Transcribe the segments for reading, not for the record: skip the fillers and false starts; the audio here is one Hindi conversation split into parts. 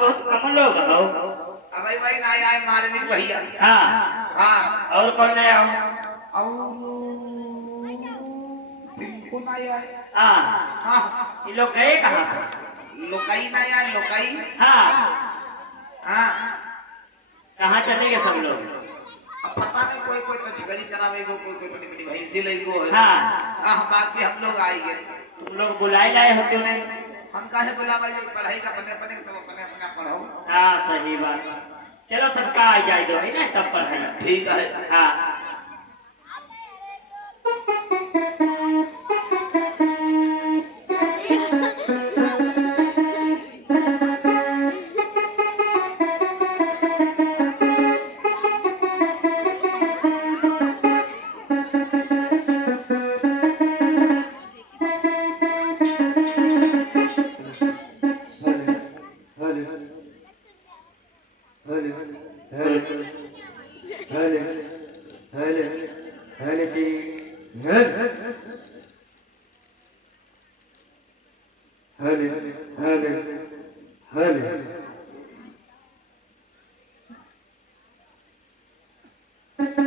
बहुत कम लोग हो। अरे भाई ना आए मारने भैया। हाँ हाँ और कौन नया हो? और पिंकू ना आए। हाँ हाँ ये लोग गए कहाँ से? लोकाई ना आए लोकाई। हाँ हाँ कहाँ चलेंगे सब लोग? अब पता नहीं कोई कोई तो छगड़ी चरावे को कोई कोई बड़ी बड़ी भैंसी ले को है। हाँ हाँ बाकी हम लोग आएंगे। तुम लोग बुलाए लाए हो क्यों नहीं? हम काहे बुलावा ये पढ़ाई का अपने अपने तो अपने अपना पढ़ो। हाँ सही बात। चलो सबका आ जाए दो है ना तब पढ़ाई। ठीक है। हाँ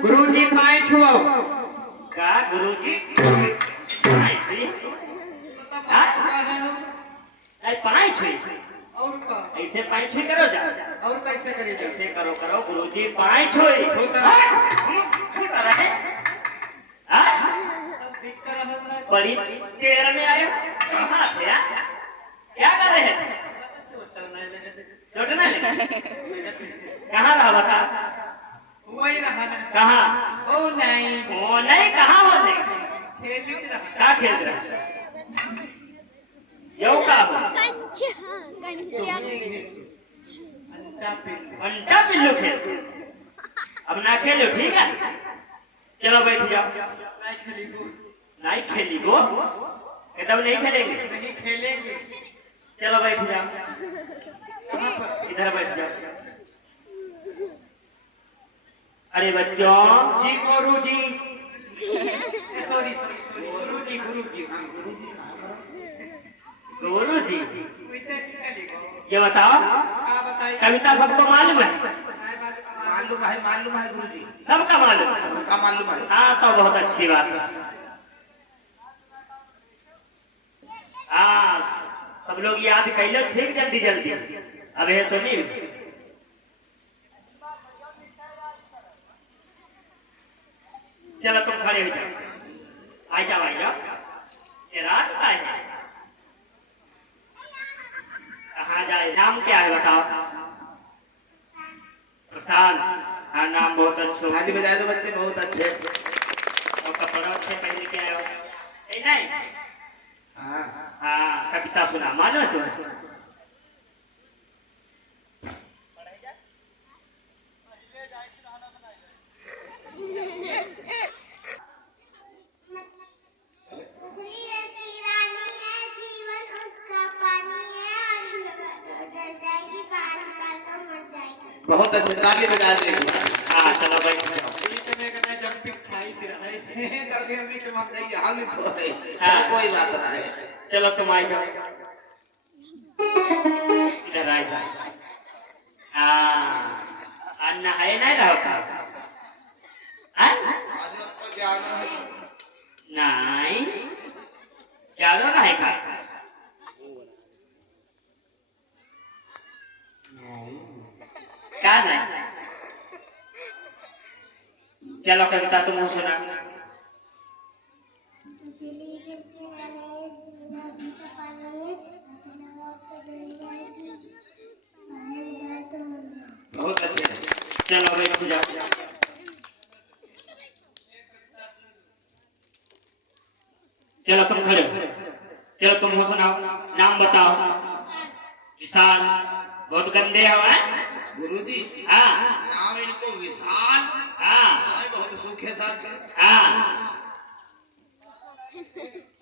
गुरुजी पाए छुओ। का गुरुजी? पाँच छुई? हाँ? नहीं पाँच छुई? और का ऐसे पाँच छुई करो जा। और कैसे करें ऐसे करो करो गुरुजी पाँच छुई। बड़ी देर में आए कहाँ से? क्या कर रहे हैं? चोट नहीं लगी? कहाँ रहा बता? वही रहा ना। कहाँ? ओ नहीं ओ नहीं कहाँ हो नहीं? खेल रहा। क्या खेल रहा? यो का हो? अंटा पिल्लू खेल। अब ना खेलो ठीक है? चलो बैठ जाओ। नहीं खेली वो? एकदम नहीं खेलेंगे? नहीं खेलेंगे। चलो बैठ जाओ। इधर बैठ जाओ। अरे बच्चों जी गुरुजी। सॉरी गुरुजी गुरुजी हाँ गुरुजी। गुरु जी ये बताओ कविता सबको मालूम है? मालूम है गुरुजी। सबका मालूम है? सबका मालूम है। हाँ तो बहुत अच्छी बात है। हाँ सब लोग याद कर लो ठीक जल्दी जल्दी। अब ये सुनी चलो तुम खड़े हो जाओ। आ जाओ आ जाओ। ये रात का है। कहाँ जाए? नाम क्या है बताओ? प्रशांत। हाँ नाम बहुत अच्छा। थाली बजाए तो बच्चे बहुत अच्छे। और कपड़ा अच्छे पहन के आए हो नहीं? हाँ हाँ कविता सुना मानो तुम? बहुत अच्छे ताली बजा देंगे। हाँ चलो भाई करके हम बीच में हम नहीं हाल ही कोई हाँ। कोई बात ना है। चलो तुम आ जाओ। इधर आ जाओ। हाँ अन्ना है नहीं रहो का? आज तो जाना है। नहीं जानो ना है का? क्या नहीं? चलो कविता तुम सुना। बहुत अच्छे। चलो बैठ जाओ। चलो तुम खड़े हो। चलो तुम हो सुनाओ। नाम बताओ। विशाल। बहुत गंदे हो गुरुजी हाँ नाम इनको विशाल। हाँ बहुत सूखे साथ। हाँ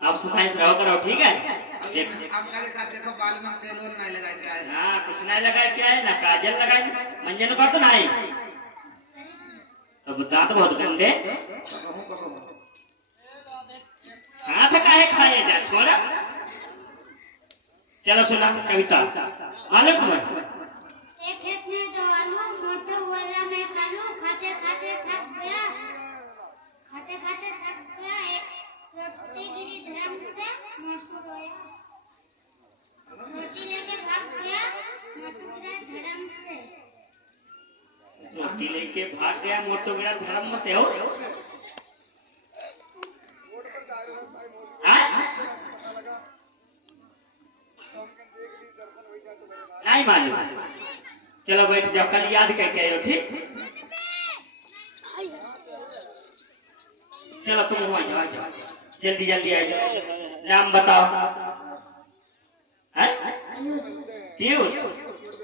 आप सुखाई से रहो करो ठीक है? देखो बाल में तेल नहीं लगा के आए। हाँ कुछ नहीं लगाए क्या है ना काजल लगाए मंजन का तो नहीं। तो दांत बहुत गंदे। हाथ काहे खाए जा छोरा। चलो सुना कविता मालूम तुम्हें? खाते खाते थक गया, एक रोटी गिरी धर्म से, मोटू रोया। रोटी लेके भाग गया, मोटू गिरा धर्म से। रोटी लेके भाग गया मोटू गिरा धर्म से हो हाँ? नहीं मालूम। चलो बैठ जाओ, कल याद करके आयो, ठीक? चलो तुम वहाँ जाओ, आ जाओ, जल्दी जल्दी आ जाओ। नाम बताओ। हैं? पीयूष?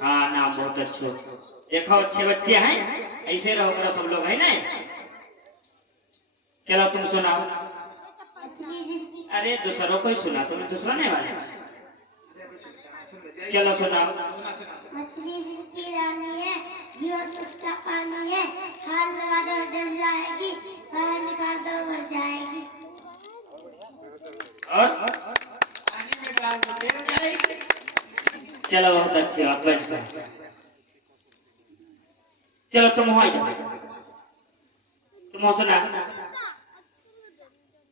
हाँ, नाम बहुत अच्छा। देखो अच्छे बच्चे हैं, ऐसे रहो करो सब लोग, है ना? चलो तुम सुनाओ। अरे दूसरों को ही सुना, तुम्हें तो सुनाने वाले। चलो सुनाओ। मछली दिल की रानी है, जीवन उसका पानी है, हाल लगा दो डर जाएगी, बाहर निकाल दो मर जाएगी। और पानी में डाल दो तैर जाएगी। चलो बहुत अच्छे, आप बैठ जाओ। चलो तुम हो जाओ, तुम हो सुना।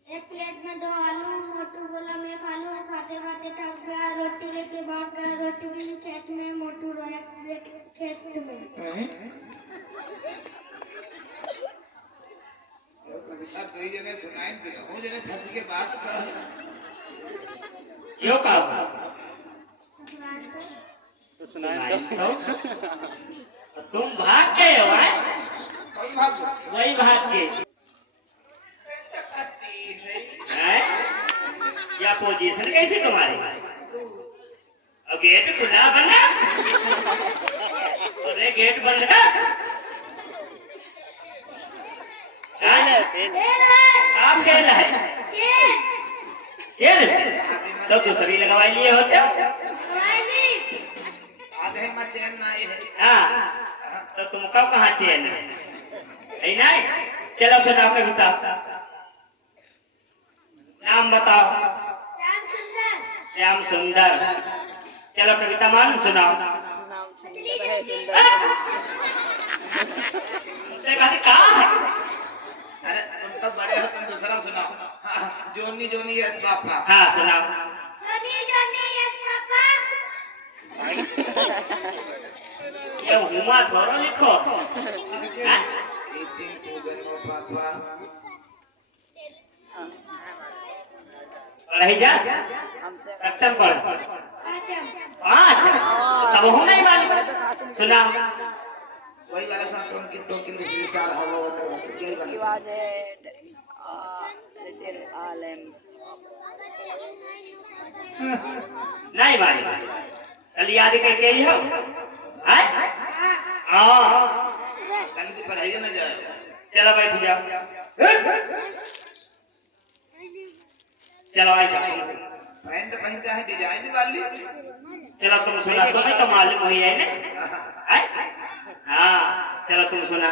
एक प्लेट में 2 आलू, मोटू बोला मैं खा लूं, खाते खाते थक गया, रोटी लेके भाग गया, रोटी गिरी खेत में, मोटू रोया खेत में। कविता तो ही जने सुनाई तो हो जने फंस के बात कर। क्यों कहा? तो सुनाए तो तुम भाग गए हो, हैं? और भाग गया। वही भाग गए हैं? क्या पोजीशन कैसी तुम्हारी? अब गेट खुला बंद है? अरे गेट बंद है? आप खेल है? खेल? तो दूसरी लगवाई लिए होते हो? आधे में चैन नहीं है। हाँ, तो तुमको कहाँ चैन है? नहीं? चलो सुनाओ कविता। नाम बताओ। श्याम सुंदर। श्याम सुंदर। चलो कविता मान सुनाओ। नाम सुंदर है, सुंदर कहा है? अरे तुम तो बड़े हो, तुम दूसरा सुनाओ। हाँ, जोनी जोनी यस पापा। हाँ सुनाओ। जोनी जोनी यस पापा। ये हुआ थोड़ा लिखो। हाँ? Eating sugar no papa. रह जा। हमसे कट्टम पर। पाँच। तब हूँ नहीं मालूम। सुनाओ। वही वाला सॉन्ग टोकिन दूसरी स्टार हवा वो यही वाला की song। आवाज है लिटिल आलम। नहीं मालूम। कल याद करके ही हो। हाँ? हाँ। कल की पढ़ाई ना जाए। चलो बैठ जाओ। चलो आई जाओ। पैंट पहनता है डिजाइन वाली। चलो तुम सुना, तुम्हें तो मालूम हुई है ना? हाँ, चलो तुम सुना।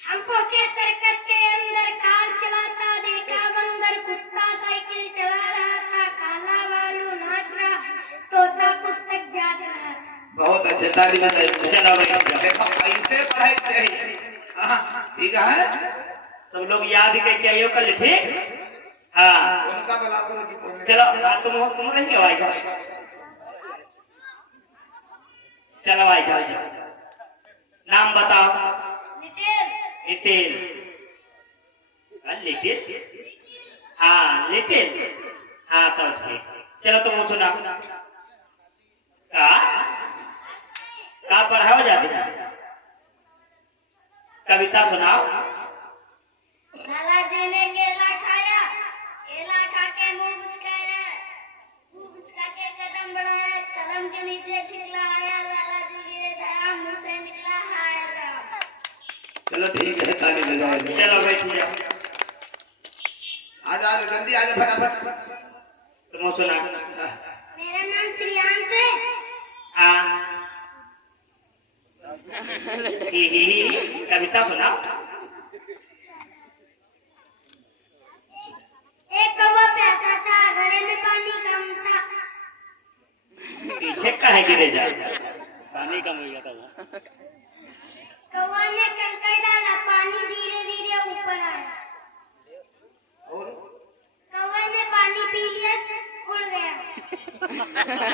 हम पहुंचे सर्कस के अंदर, कार चलाता देखा बंदर, कुत्ता साइकिल चला रहा था, काला भालू नाच रहा, तोता पुस्तक जांच रहा था। बहुत अच्छे, ताली बजाइए। चलो बैठ जाओ। देखो ऐसे पढ़ाई चाहिए। हाँ, ठीक है। सब लोग याद करके आइयो कल, ठीक? हाँ। उनका भला बोल की कौन है? चलो हाँ, तुम रही हो, आई जाओ। चलो आई जाओ, जाओ। नाम बताओ। लिटिल। लिटिल? हाँ लिटिल। हाँ तो ठीक। चलो तुम सुना। का पढ़ाओ जाती है? कविता सुनाओ। लाला जी ने केला खाया, केला खा के मुंह मुस्काया, मुंह मुस्का के कदम बढ़ाया, कदम के नीचे छिकला आया, लाला जी गिरे दया, मुंह से निकला हाय राम। चलो ठीक है, ताली बजाइए। चलो बैठ जाओ। आज आज जल्दी आ जा फटाफट। तुम सुना। मेरा नाम श्रेयांश है। हाँ। कविता सुनाओ। एक कौवा प्यासा था, घड़े में पानी कम था। पीछे काहे गिरे जा? पानी कम हो गया था वो। कौवा ने कंकड़ डाला, पानी धीरे धीरे ऊपर आया। कौवे ने पानी पी लिया, उड़ गया।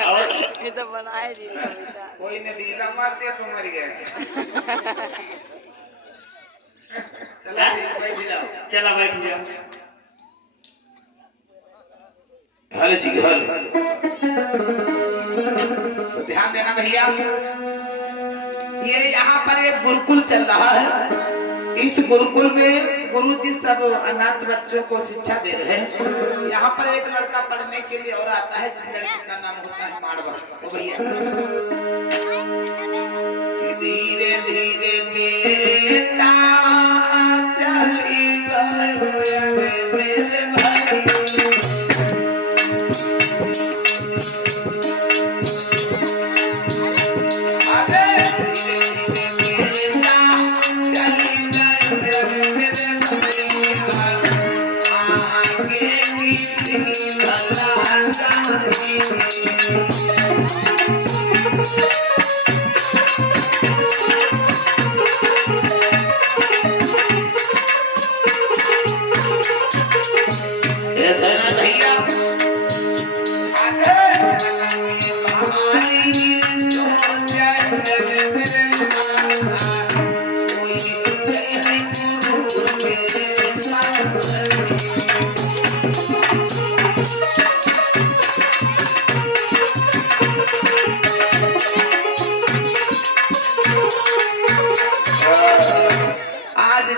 और ये तो बनाए जी कविता। कोई ने ढीला मार दिया तो मर गया। चला ठीक, बैठ जाओ। चला बैठ जाओ। हल जी हल। तो ध्यान देना भैया, ये यहाँ पर एक गुरुकुल चल रहा है। इस गुरुकुल में गुरुजी सब अनाथ बच्चों को शिक्षा दे रहे हैं। यहाँ पर एक लड़का पढ़ने के लिए और आता है, जिस लड़के का नाम होता है माड़वा। तो भैया धीरे धीरे बेटा चली मेरे भाई,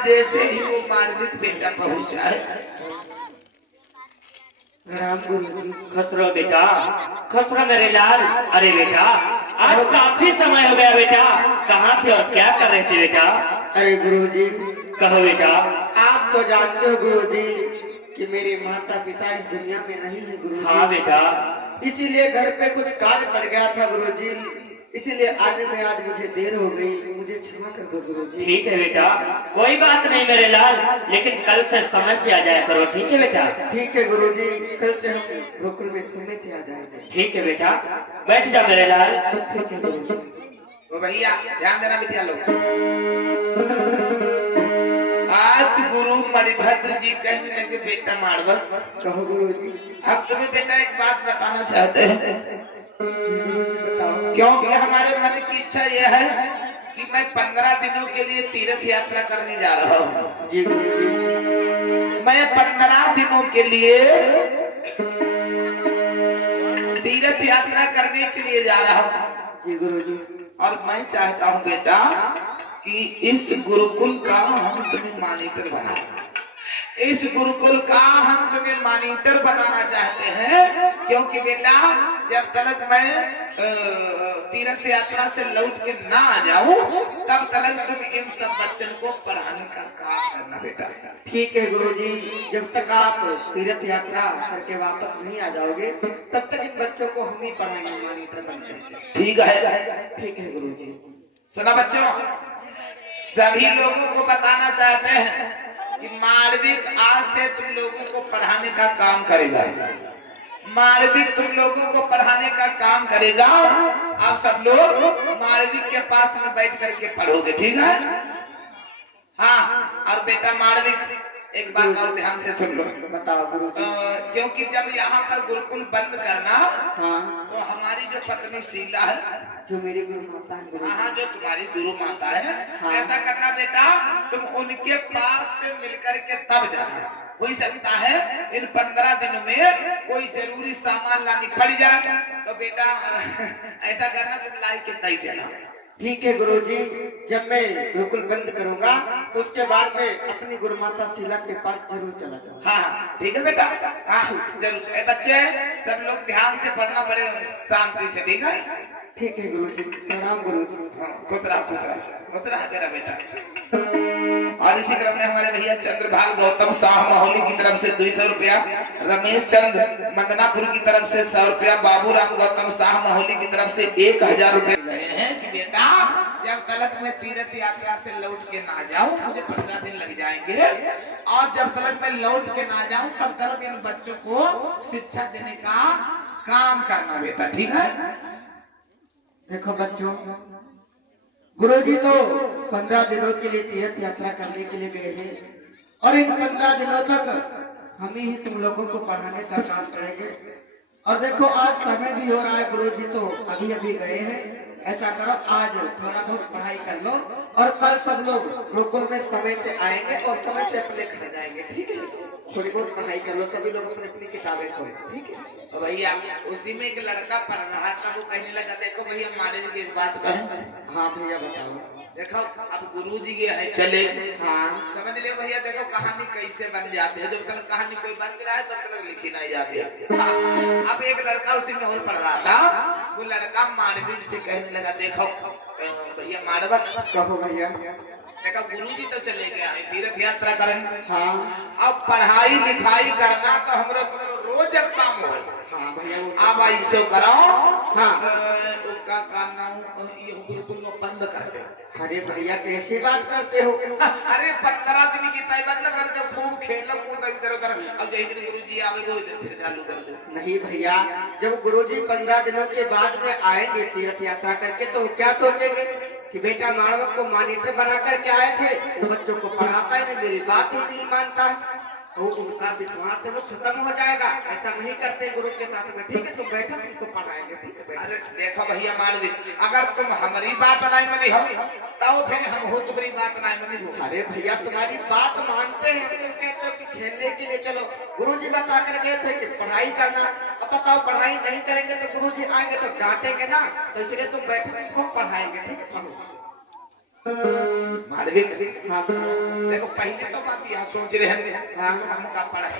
जैसे ही वो मार्मिक बेटा पहुंचा है। राम गुरु खसरो बेटा, खसरो मेरे लाल। अरे बेटा, आज काफी समय हो गया बेटा, कहाँ थे और क्या कर रहे थे बेटा? अरे गुरुजी, कहो बेटा। आप तो जानते हो गुरुजी कि मेरे माता पिता इस दुनिया में नहीं है गुरुजी। हाँ बेटा। इसीलिए घर पे कुछ कार्य पड़ गया था गुरुजी, इसीलिए आने में आज मुझे देर हो गई, मुझे क्षमा कर दो गुरुजी। ठीक है बेटा, कोई बात नहीं मेरे लाल, लेकिन कल से समय से आ जाया करो, ठीक है बेटा? ठीक है गुरुजी, कल से हम गुरुकुल में समय से आ जाएंगे। ठीक है बेटा, बैठ जा मेरे लाल। ठीक है गुरुजी। तो भैया ध्यान देना बिटिया लोग, आज गुरु मणिभद्र जी कहने लगे बेटा माड़वा, कहो गुरुजी। हम तुम्हें बेटा एक बात बताना चाहते हैं, बताओ। क्योंकि हमारे मन की इच्छा यह है कि मैं 15 दिनों के लिए तीर्थ यात्रा करने जा रहा हूँ। जी गुरुजी। मैं 15 दिनों के लिए तीर्थ यात्रा करने के लिए जा रहा हूँ। जी गुरुजी। और मैं चाहता हूँ बेटा कि इस गुरुकुल का हम तुम्हें मॉनिटर बना, इस गुरुकुल का हम तुम्हें मॉनिटर बनाना चाहते हैं, क्योंकि बेटा जब तक मैं तीर्थ यात्रा से लौट के ना आ जाऊं तब तक तुम इन सब बच्चों को पढ़ाने का काम करना बेटा। ठीक है गुरुजी, जब तक आप तीर्थ यात्रा करके वापस नहीं आ जाओगे तब तक इन बच्चों को हम ही पढ़ाएंगे मॉनिटर बनकर। ठीक है? ठीक है गुरुजी। सुना बच्चों, सभी लोगों को बताना चाहते हैं कि मालविक आज से तुम लोगों को पढ़ाने का काम करेगा। मालविक तुम लोगों को पढ़ाने का काम करेगा। आप सब लोग मालविक के पास में बैठ करके पढ़ोगे, ठीक है? हाँ, और बेटा मालविक एक बात और ध्यान से सुन लो। बताओ गुरुजी। क्योंकि जब यहाँ पर गुरुकुल बंद करना, हाँ, तो हमारी जो पत्नी शीला है, जो मेरी गुरु माता है गुरुजी। हाँ, जो तुम्हारी गुरु माता है, हाँ। ऐसा करना बेटा, तुम उनके पास से मिलकर के तब जाना। हो सकता है इन 15 दिनों में कोई जरूरी सामान लानी पड़ जाए, तो बेटा ऐसा करना, तुम लाई के तय देना। ठीक है गुरुजी, जब मैं गुरुकुल बंद करूंगा तो उसके बाद में अपनी गुरु माता शीला के पास जरूर चला जाऊंगा। हाँ, ठीक है बेटा। हाँ जरूर। बच्चे सब लोग ध्यान से पढ़ना, बड़े शांति से, ठीक है? ठीक है गुरुजी। प्रणाम गुरुजी। हाँ, खुश रहा, खुश रहा, खुश रहा मेरा बेटा। और इसी क्रम में हमारे भैया चंद्रभाल गौतम शाह माहौली की तरफ से 200 रुपया, रमेश चंद मंदनापुर की तरफ से 100 रुपया, बाबूराम गौतम शाह माहौली की तरफ से 1000 रुपए गए हैं कि बेटा जब तक मैं तीर्थ यात्रा से लौट के ना जाऊं, मुझे 15 दिन लग जाएंगे, और जब तक मैं लौट के ना जाऊं तब तक इन बच्चों को शिक्षा देने का काम करना बेटा, ठीक है? देखो बच्चों, गुरुजी तो 15 दिनों के लिए तीर्थ यात्रा करने के लिए गए हैं और इन 15 दिनों तक हम ही तुम लोगों को पढ़ाने का काम करेंगे। और देखो आज समय भी हो रहा है, गुरु जी तो अभी अभी गए हैं। ऐसा करो आज थोड़ा बहुत पढ़ाई कर लो और कल सब लोग गुरुकुल में समय से आएंगे और समय से अपने घर जाएंगे, ठीक है? थोड़ी बहुत पढ़ाई कर लो, सभी लोग अपनी अपनी किताबें खोलें, ठीक है? तो भैया उसी में एक लड़का पढ़ रहा था, वो कहने लगा देखो भैया मारे जी की एक बात कहूं। हाँ भैया बताओ। देखो अब गुरु जी के है चले, हाँ समझ लियो भैया। देखो कहानी कैसे बन जाती है, जब तक कहानी कोई बन रहा है तब तक लिखी नहीं जाती है। हाँ, अब एक लड़का उसी में और पढ़ रहा था, वो लड़का मानवीय से कहने लगा देखो भैया मानवा, कहो भैया। देखो गुरु जी तो चले गए हैं तीर्थ यात्रा करें। हाँ अब पढ़ाई लिखाई करना तो हमरो तुम्हारो रोज एक काम हो। हाँ भैया अब ऐसो करो, हाँ उसका का नाम ये गुरुकुल में बंद कर दो। अरे भैया कैसी बात करते हो? अरे 15 दिन की तय बंद कर दो, खूब खेलो कूद इधर उधर। अब जही दिन गुरु जी आवे वो इधर फिर चालू कर दो। नहीं भैया, जब गुरुजी 15 दिनों के बाद में आएंगे तीर्थ यात्रा करके तो क्या सोचेंगे कि बेटा मानवक को मॉनिटर बना करके आए थे, वो बच्चों को पढ़ाता है ना, मेरी बात ही नहीं मानता है, तो उनका विश्वास है वो खत्म हो जाएगा। ऐसा नहीं करते गुरु के साथ में, ठीक है? तुम बैठो, तुमको पढ़ाएंगे, ठीक है? बैठो। अरे देखो भैया मानवी, अगर तुम हमारी बात नहीं मानी हम तो फिर हम हो तुम्हारी बात नहीं मानी वो। अरे भैया तुम्हारी बात मानते हैं, तुम कहते हो कि खेलने के लिए चलो। गुरुजी बता कर गए थे कि पढ़ाई करना। अब बताओ पढ़ाई नहीं करेंगे तो गुरुजी आएंगे तो डांटेंगे ना, तो इसलिए तुम बैठो, तुमको पढ़ाएंगे, ठीक है? मानवी हाँ देखो पहले तो बात यह सोच रहे हैं तुम हमका पढ़ाए,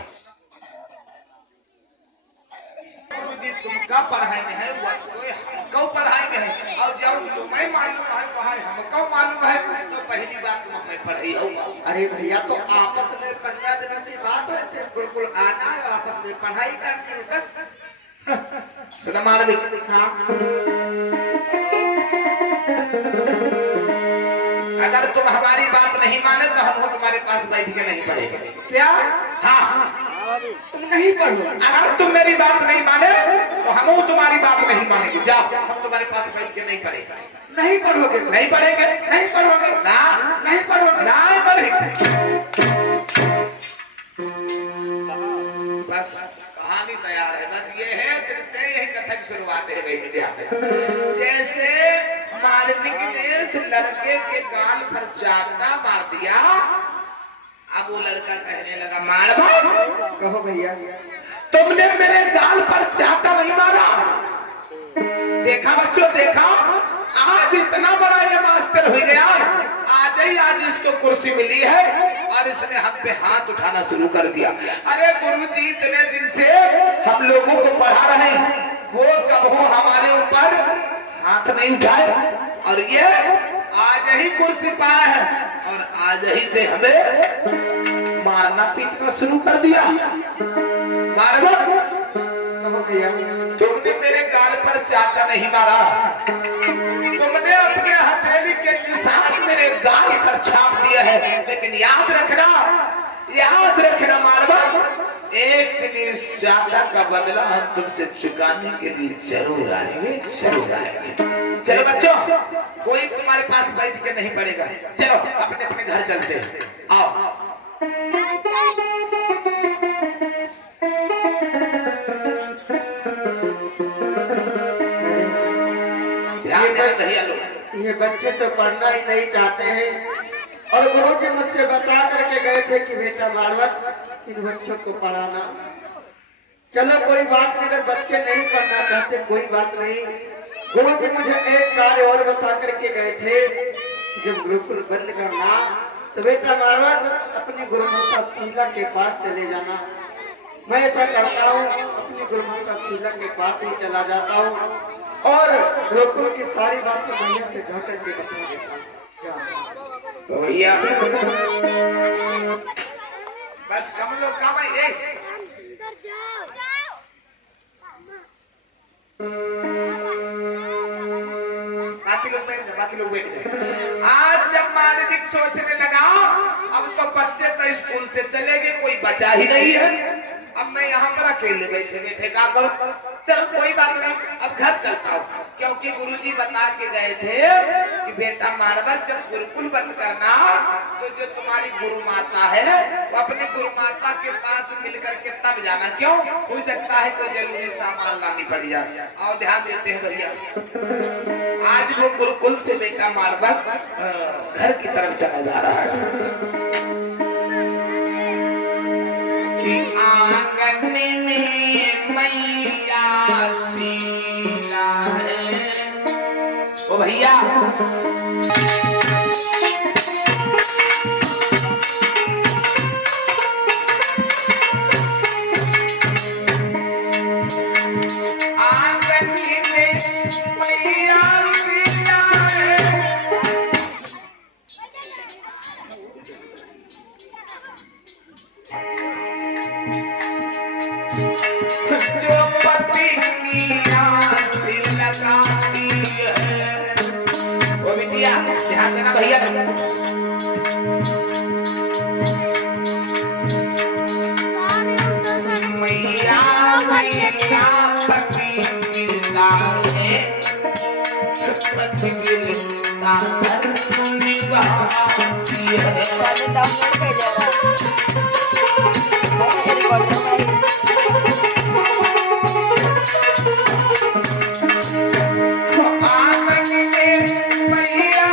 तुम कब पढ़ाएंगे है हमको पढ़ाएंगे है, और जब तुम्हें मालूम है पढ़ाई हमको मालूम है तो पहली बात तुम हमें पढ़ाई हो। अरे भैया तो आपस में 15 दिनों की बात है, सिर्फ गुरुकुल आना है, आपस में पढ़ाई करनी है बस। तो मानवी अगर तुम हमारी बात नहीं माने तो हम तुम्हारे पास बैठ के नहीं पढ़ेंगे। क्या? हाँ तुम नहीं पढ़ो? अगर तुम मेरी बात नहीं माने तो हम तुम्हारी बात नहीं मानेंगे। जाओ हम तुम्हारे पास बैठ के नहीं पढ़ेंगे। नहीं पढ़ोगे? नहीं पढ़ेंगे। नहीं पढ़ोगे ना नहीं पढ़ोगे? नहीं पढ़ेंगे। बस कहानी तैयार है, बस ये है यही कथा की शुरुआत है भाई विद्या। जैसे मालविक ने उस लड़के के गाल पर चाटा मार दिया, अब वो लड़का कहने लगा मानवा, कहो भैया। तुमने मेरे गाल पर चाटा नहीं मारा। देखा बच्चों देखा, आज इतना बड़ा ये मास्टर हो गया, आज इसको कुर्सी मिली है और इसने हम पे हाथ उठाना शुरू कर दिया। अरे गुरुजी इतने दिन से हम लोगों को पढ़ा रहे हैं, वो कब हो हमारे ऊपर हाथ नहीं उठाए, और ये आज ही कुर्सी पाया है और आज ही से हमें मारना पीटना शुरू कर दिया। कहो भैया। तुमने मेरे गाल पर चाटा नहीं मारा, तुमने अपने हथेली के निशान मेरे गाल पर छाप दिया है, लेकिन याद रखना मानवा, एक दिन इस चाटा का बदला हम तुमसे चुकाने के लिए जरूर आएंगे। चलो बच्चों, कोई तुम्हारे पास बैठ के नहीं पड़ेगा, चलो अपने अपने घर चलते हैं। आओ ये बच्चे तो पढ़ना ही नहीं चाहते हैं, और गुरुजी मुझसे बता करके गए थे कि बेटा मानवक इन बच्चों को पढ़ाना। चलो कोई बात नहीं, अगर बच्चे नहीं पढ़ना चाहते कोई बात नहीं। गुरुजी मुझे एक कार्य और बता करके गए थे, जब गुरुकुल बंद करना तो बेटा मानवक अपनी गुरुमाता शीला के पास चले जाना। मैं ऐसा करता हूँ, अपनी गुरुमाता शीला के पास ही चला जाता हूँ और गुरुकुल की सारी बातें भैया से जा करके बता देता हूँ। तो भैया बस हम लोग काम है बाकी लोग बैठ गए। आज जब मालविक सोचने लगा अब तो बच्चे तो स्कूल से चले गए, कोई बचा ही नहीं है, अब मैं यहाँ पर अकेले बैठे क्या करूं। चलो कोई बात नहीं, अब घर चलता हूँ, क्योंकि गुरुजी बता के गए थे कि बेटा मानवक जब गुरुकुल बंद करना तो जो तुम्हारी गुरु माता है वो अपनी गुरु माता के पास मिल करके तब जाना। क्यों? हो सकता है कोई जरूरी सामान लानी पड़ जाए। और ध्यान देते हैं भैया, आज वो गुरुकुल से बेटा मानवक घर की तरफ चला जा रहा है कि आंगन में मैया सीला है। ओ भैया आंगन में मैया सीला है। जो पति की आस लगाती है। वो बिटिया ध्यान देना भैया, मैया मैया पति की दास है, पति की दास निभाती है। आंगन में मैया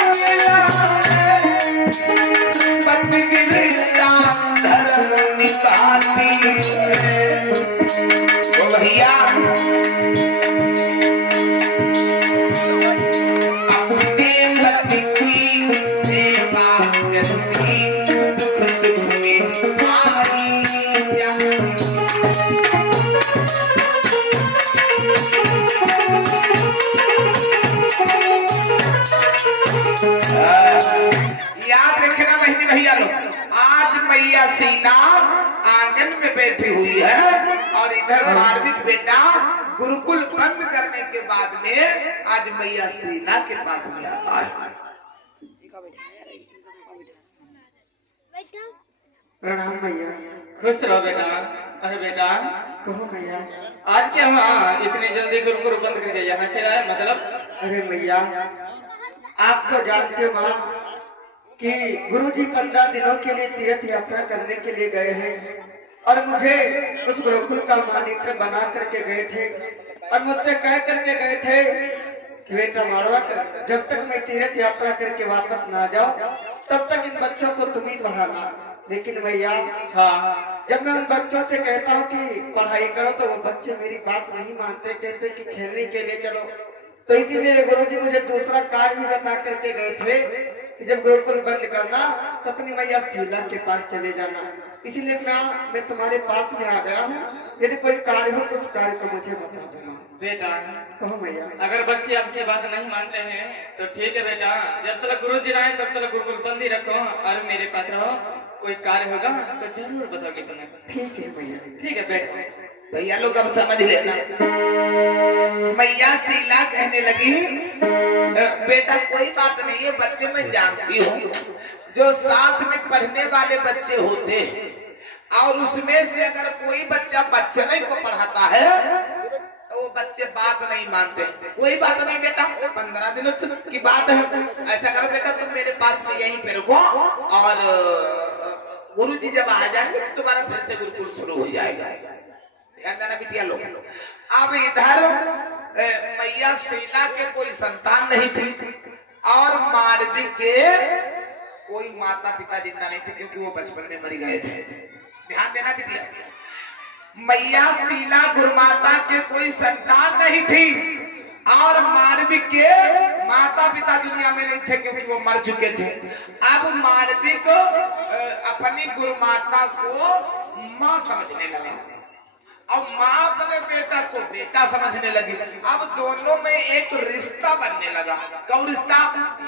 मिला है, पति की धर्म निभाती है। ओ भैया अपने पति की सेवा करती दुख सुख में आई जाती। याद रखना बहनी भैया लोग, आज मैया सीला आंगन में बैठी हुई है और इधर मार्मिक बेटा गुरुकुल बंद करने के बाद में आज मैया सीला के पास में आता है। प्रणाम भैया। खुश रहो बेटा। अरे बेटा कहो भैया। आज क्या हम इतनी जल्दी गुरुकुल बंद करके यहाँ से आए? मतलब अरे भैया आप तो जानते हो माँ कि गुरुजी 15 दिनों के लिए तीर्थ यात्रा करने के लिए गए हैं और मुझे उस गुरुकुल का मॉनिटर बना करके गए थे और मुझसे कह करके गए थे कि बेटा मारवा जब तक मैं तीर्थ यात्रा करके वापस ना जाऊं तब तक इन बच्चों को तुम ही पढ़ाना। लेकिन भैया हाँ, जब मैं उन बच्चों से कहता हूँ कि पढ़ाई करो तो वो बच्चे मेरी बात नहीं मानते, कहते कि खेलने के लिए चलो। तो इसीलिए गुरुजी मुझे दूसरा कार्य भी बता करके गए थे कि जब गुरुकुल बंद करना तो अपनी मैया सीला के पास चले जाना। इसीलिए मैं तुम्हारे पास में आ गया हूँ। यदि कोई कार्य हो तो उस कार्य को मुझे बता देना। बेटा कहो भैया। अगर बच्चे आपकी बात नहीं मानते हैं तो ठीक है बेटा, जब तक गुरुजी आए तब तक गुरुकुल बंद ही रखो और मेरे पास रहो। कोई कार्य होगा तो जरूर बताओगे तुम्हें। ठीक है भैया। ठीक है बेटा। भैया लोग अब समझ लेना। मैया सीला कहने लगी बेटा कोई बात नहीं है, बच्चे मैं जानती हूँ जो साथ में पढ़ने वाले बच्चे होते हैं और उसमें से अगर कोई बच्चा बच्चने को पढ़ाता है तो वो बच्चे बात नहीं मानते। कोई बात नहीं बेटा, 15 दिनों की बात है। ऐसा करो बेटा तुम मेरे पास में यहीं पे रुको और गुरुजी जब आ जाएंगे तो तुम्हारा फिर से गुरुकुल शुरू हो जाएगा। ध्यान देना बिटिया लोग। अब इधर मैया सीला के कोई संतान नहीं थी और मारवी के कोई माता पिता जिंदा नहीं थे क्योंकि वो बचपन में मर गए थे। ध्यान देना बिटिया, मैया सीला गुरुमाता के कोई संतान नहीं थी और मारवी के माता पिता दुनिया में नहीं थे क्योंकि वो मर चुके थे। अब मारवी को अपनी गुरुमाता को माँ समझने लगा और माँ अपने बेटा को बेटा समझने लगी। अब दोनों में एक रिश्ता बनने लगा। कौन रिश्ता?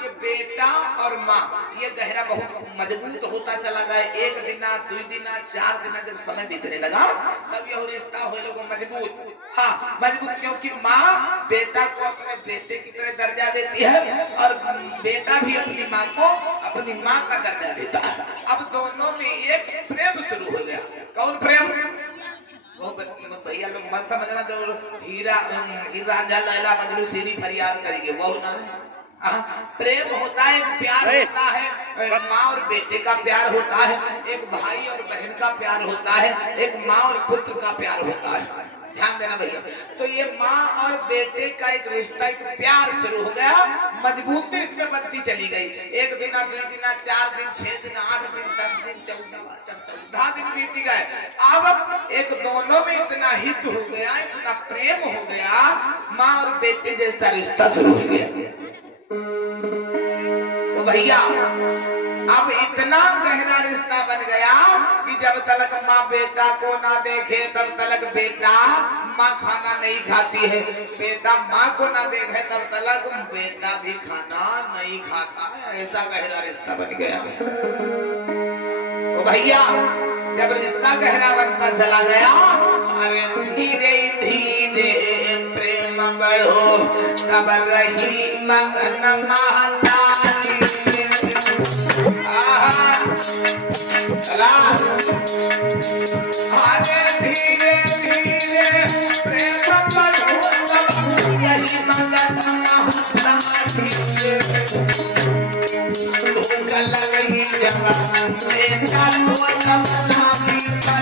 ये बेटा और माँ, ये गहरा बहुत मजबूत होता चला गया। 1 दिन 2 दिन 4 दिन जब समय बीतने लगा तब यह रिश्ता हो लोगों मजबूत। हाँ मजबूत, क्योंकि माँ बेटा को अपने बेटे की तरह दर्जा देती है और बेटा भी अपनी माँ को अपनी माँ का दर्जा देता है। अब दोनों में एक प्रेम शुरू हो गया। कौन प्रेम? भैया लोग मत समझना तो हीरा रांझा लैला मजनू सीरी फरियाद करेंगे वो ना है। प्रेम होता है, एक प्यार होता है, माँ और बेटे का प्यार होता है, एक भाई और बहन का प्यार होता है, एक माँ और पुत्र का प्यार होता है। ध्यान देना भैया। तो ये माँ और बेटे का एक रिश्ता, एक प्यार शुरू हो गया, मजबूती इसमें बनती चली गई। एक दिन, 2 दिन, 4 दिन, 6 दिन, 8 दिन, 10 दिन, 14 दिन बीत गए। अब एक दोनों में इतना हित हो गया, इतना प्रेम हो गया, माँ और बेटे जैसा रिश्ता शुरू हो गया। तो भैया अब इतना गहरा रिश्ता बन गया कि जब तक माँ बेटा को ना देखे तब तक बेटा माँ खाना नहीं खाती है, बेटा माँ को ना देखे तब तक बेटा भी खाना नहीं खाता है। ऐसा गहरा रिश्ता बन गया। तो भैया जब रिश्ता गहरा बनता चला गया, अरे धीरे धीरे प्रेम बढ़ो, तब रही मगन माता आगे धीरे धीरे प्रेम बढ़ो, तब रही मगन माता भूख लगी जवान बेटा को सपना भी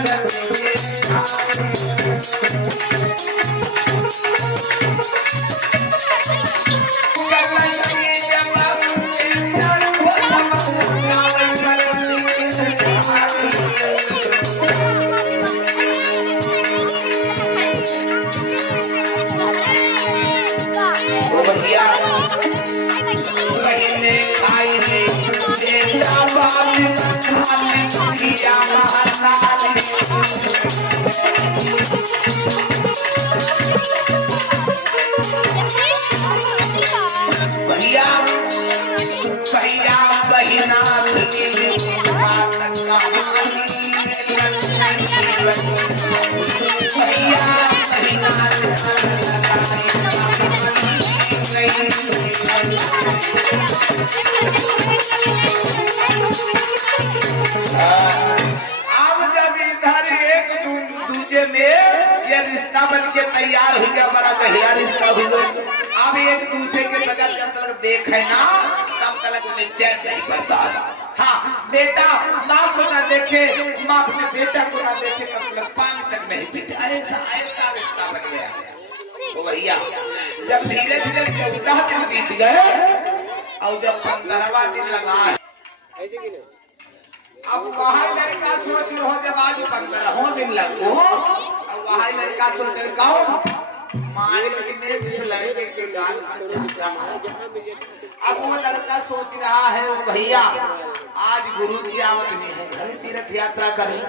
रिश्ता बन के तैयार हो गया, बड़ा गहरा रिश्ता हो गया। अब एक दूसरे के बगैर जब तक देखे ना तब तक उन्हें चैन नहीं पड़ता। हाँ, बेटा माँ को ना देखे, माँ अपने बेटा को ना देखे तब तक पानी तक नहीं पीते। ऐसा ऐसा रिश्ता बन गया। तो भैया जब धीरे धीरे 14 दिन बीत गए और जब 15वां दिन लगा, अब वहाँ लड़का सोच रहा हो, जब आज 15वां दिन लगो, अब वहाँ लड़का सोच रहा कौन मारे जिस लड़के के गाल अब वो लड़का सोच रहा है, वो भैया आज गुरु की आवत नहीं है, घर तीर्थ यात्रा करें।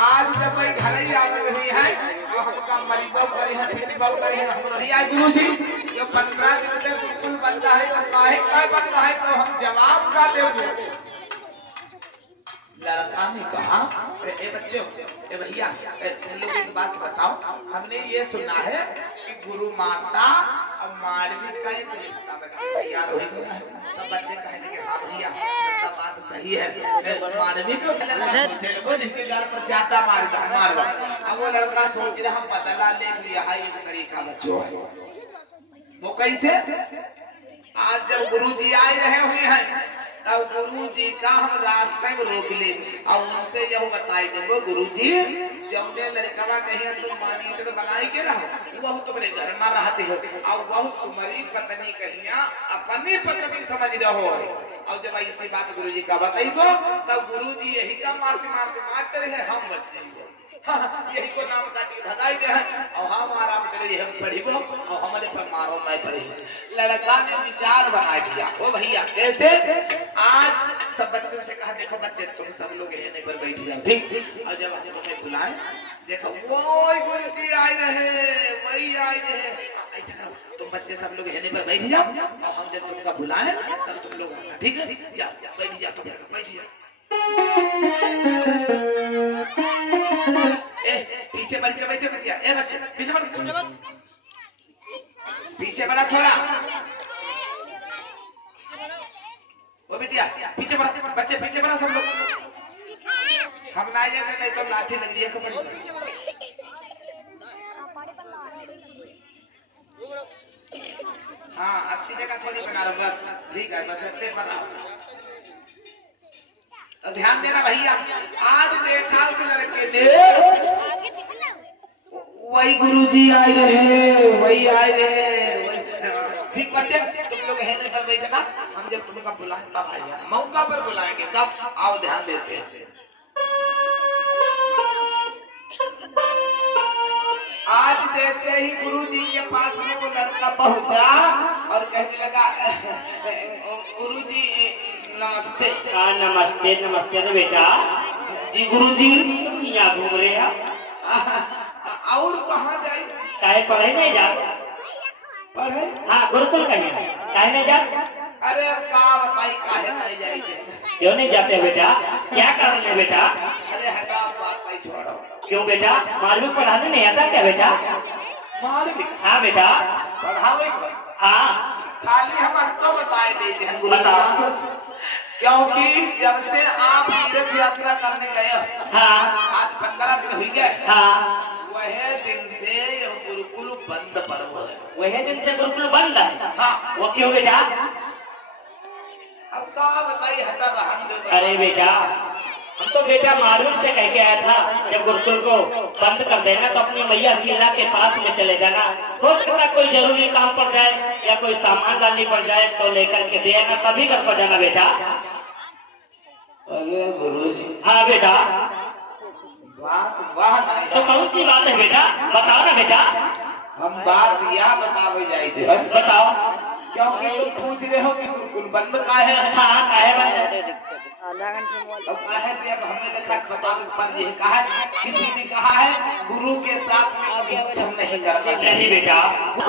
आज जब भाई घर ही आवत हुई है तो हमका मरीबो करे हैं, पितबो करे हैं। हम भैया गुरु जी जो 15 दिन से बिल्कुल बन रहा है तो काहे का बन रहा है, तो हम जवाब का देंगे। लड़का ने कहा, ए बच्चों, ए भैया, तुम लोग एक बात बताओ, हमने ये सुना है कि गुरु माता और मानवी का एक रिश्ता बना तैयार हो गया है। सब बच्चे कहने के हाँ भैया सब बात सही है। मानवी को लड़का सोचे लगो जिसके गाल पर चाटा मार दो। अब वो लड़का सोच रहा हम बदला ले लिया है, एक तरीका बच्चों है। वो कैसे? आज जब गुरु जी आए रहे हुए हैं तब गुरु जी का हम रास्ते में रोक ले और उनसे यह बताई देबो, गुरु जी जब लड़कवा कहीं तुम मानी तो बनाई के रहो, वह तुम्हारे घर में रहते हो और वह तुम्हारी पत्नी कहिया अपनी पत्नी समझ रहो है। और जब ऐसी बात गुरु जी का बताइबो तब गुरु जी यही का मारते मारते मारते रहे, हम बच जाएंगे। हाँ, यही को नाम काटी भगाई गए हैं और हम आराम करे हम पढ़िबो और हमारे पर मारो मैं पढ़ी। लड़का ने विचार बना दिया, ओ भैया कैसे? आज सब बच्चों से कहा देखो बच्चे तुम सब लोग यहीं पर बैठ जाओ, ठीक? और जब हम तुम्हें बुलाएं देखो वो गुरु जी आए रहे, वही आए रहे, ऐसा करो तुम बच्चे सब लोग यहीं पर बैठ जाओ और हम जब तुमका बुलाएं तब तुम लोग आना, ठीक है? जाओ बैठ जाओ, तुम लोग बैठ जाओ। पीछे बढ़ के बैठे बिटिया, ए बच्चे पीछे बढ़, पीछे बढ़ा थोड़ा, ओ बिटिया पीछे बढ़ा, बच्चे पीछे बढ़ा सब लोग। हम ना जाते नहीं तो लाठी लग जाए खबर। हाँ अच्छी जगह थोड़ी बना रहा बस ठीक है बस इतने पर तो ध्यान देना भैया आज देखा उस लड़के ने वही गुरुजी आए रहे वही आए रहे ठीक बच्चे तुम लोग है पर बैठना हम जब तुम्हें कब बुलाएंगे तब आइए मौका पर बुलाएंगे कब आओ ध्यान देते हैं आज जैसे ही गुरुजी के पास में वो लड़का पहुंचा और कहने लगा गुरुजी नमस्ते। नमस्ते नमस्ते रे बेटा। जी गुरुजी यहाँ घूम रहे हैं और कहाँ जाए काहे पढ़े नहीं जा पढ़े हाँ गुरुकुल कहीं काहे नहीं जा अरे का बताई काहे नहीं जाए क्यों नहीं जाते बेटा क्या कारण है बेटा अरे हटा बात नहीं छोड़ो क्यों बेटा मालूम पढ़ाने नहीं आता क्या बेटा मालूम हाँ बेटा पढ़ावे हाँ खाली हम आपको बताए देते हैं बताओ क्योंकि जब से आप तीर्थ यात्रा करने गए हाँ आज 15 दिन हुई गए हाँ वह दिन से यह गुरुकुल बंद पर्व है वही दिन से गुरुकुल बंद है हाँ वो क्यों बेटा अब का बताइए हटा रहा अरे बेटा हम तो बेटा मालूम से कह के आया था जब गुरुकुल को बंद कर देना तो अपनी मैया शीला के पास में चले जाना हो सकता कोई जरूरी काम पड़ जाए या कोई सामान लानी पड़ जाए तो लेकर के देना तभी घर पर जाना बेटा। अरे गुरुजी हाँ बेटा बात वाह नहीं तो कौन सी बात है बेटा बताओ ना बेटा हम बात या बतावे जाए थे बताओ क्योंकि तुम पूछ रहे हो कि गुरुकुल बंद काहे है हाँ काहे बंद आधा घंटे मोबाइल अब काहे पे अब हमने देखा खता में पर ये कहा किसी ने कहा है गुरु के साथ में कुछ नहीं करना चाहिए नहीं बेटा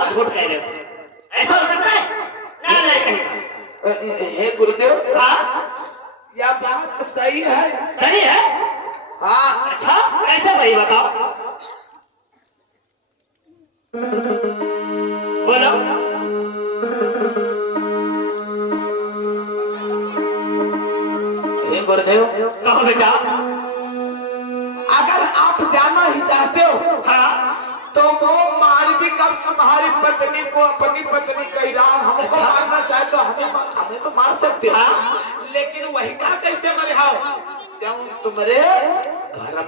झूठ कह रहे हो ऐसा हो सकता है ना नहीं कहीं हे गुरुदेव हाँ यह बात सही है सही है हाँ अच्छा ऐसे वही बताओ बोलो हे गुरुदेव कहो बेटा अगर आप जाना ही चाहते हो हाँ तो वो मार भी कब तुम्हारी पत्नी को अपनी पत्नी कही रहा हमको मारना चाहे तो हमें तो मार सकते हो लेकिन वही का कैसे मरे हो क्यों तुम्हारे घर में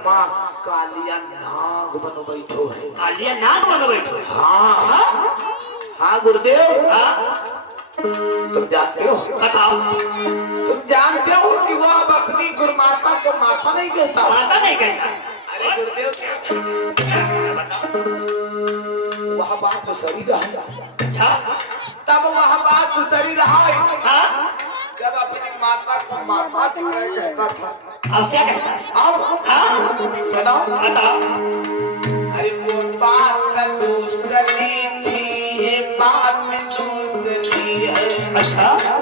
कालिया नाग बनो बैठो है कालिया नाग बनो बैठो है हाँ हाँ गुरुदेव हाँ तुम जानते हो बताओ तुम जानते हो कि वो अब अपनी गुरुमाता को माता नहीं कहता माता नहीं कहता अरे गुरुदेव वह बात तो सही रहा अच्छा तब वह बात तो सही रहा हाँ जब अपनी माता को माता कहता था अब क्या कहता है अब हाँ सुनो बताओ अरे वो बात दूसरी थी बात में दूसरी है अच्छा